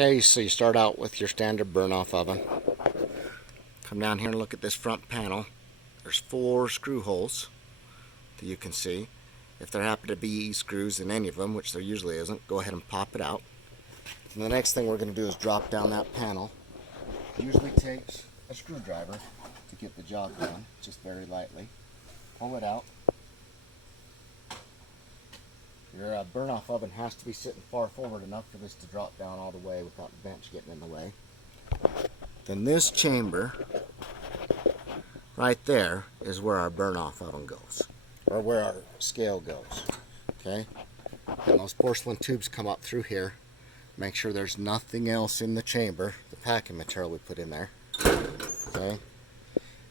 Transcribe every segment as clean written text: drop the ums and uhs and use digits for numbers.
Okay, so you start out with your standard burn-off oven. Come down here and look at this front panel. There's 4 screw holes that you can see. If there happen to be screws in any of them, which there usually isn't, go ahead and pop it out. And the next thing we're going to do is drop down that panel. It usually takes a screwdriver to get the job done, just very lightly. Pull it out. Your burn-off oven has to be sitting far forward enough for this to drop down all the way without the bench getting in the way. Then this chamber right there is where our burn-off oven goes, or where our scale goes. Okay? And those porcelain tubes come up through here. Make sure there's nothing else in the chamber, the packing material we put in there. Okay?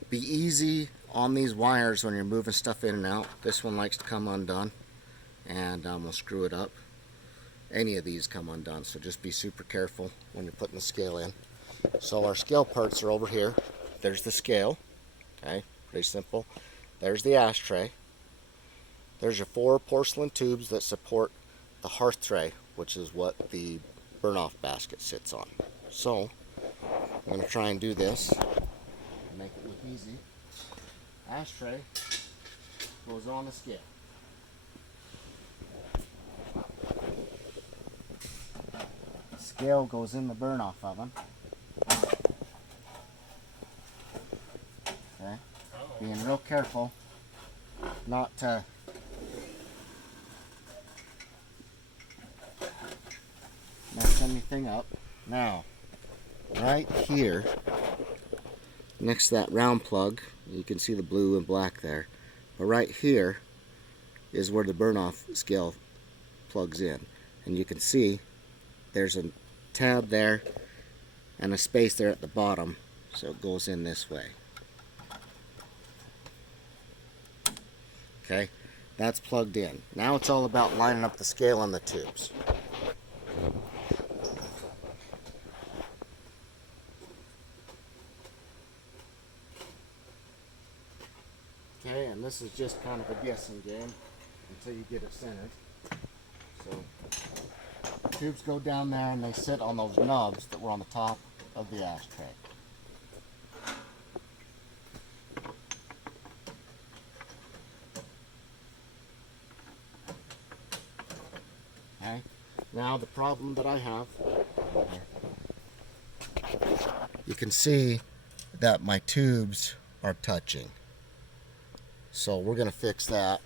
Be easy on these wires when you're moving stuff in and out. This one likes to come undone, and we'll screw it up. Any of these come undone, so just be super careful when you're putting the scale in. So our scale parts are over here. There's the scale. Okay, pretty simple. There's the ashtray. There's your 4 porcelain tubes that support the hearth tray, which is what the burn-off basket sits on. So I'm going to try and do this and make it look easy. Ashtray goes on the scale. Scale goes in the burn-off oven. Okay, being real careful not to mess anything up. Now, right here, next to that round plug, you can see the blue and black there, but right here is where the burn-off scale plugs in, and you can see there's a tab there and a space there at the bottom, so it goes in this way. Okay, that's plugged in. Now it's all about lining up the scale on the tubes. Okay, and this is just kind of a guessing game until you get it centered. So tubes go down there and they sit on those nubs that were on the top of the ashtray. Okay, now the problem that I have, you can see that my tubes are touching. So we're going to fix that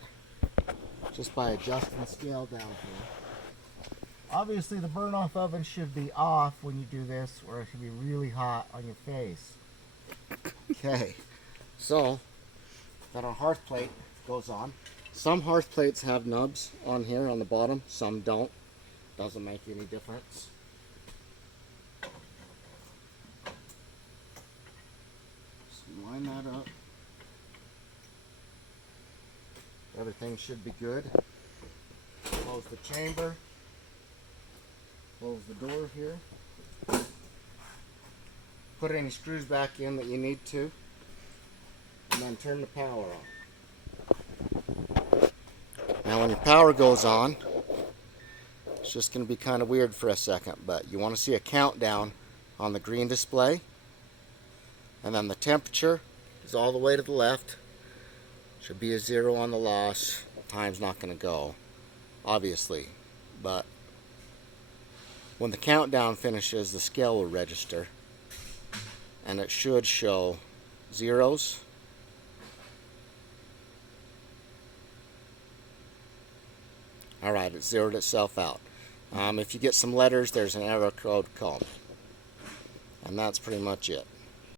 just by adjusting the scale down here. Obviously the burn-off oven should be off when you do this, or it should be really hot on your face. Okay, so then our hearth plate goes on. Some hearth plates have nubs on here on the bottom, some don't. Doesn't make any difference. So line that up. Everything should be good. Close the chamber. Close the door here. Put any screws back in that you need to. And then turn the power on. Now when your power goes on, it's just going to be kind of weird for a second, but you want to see a countdown on the green display. And then the temperature is all the way to the left. Should be a 0 on the loss. Time's not going to go, obviously, but when the countdown finishes, the scale will register, and it should show zeros. Alright, it zeroed itself out. If you get some letters, there's an error code called, and that's pretty much it.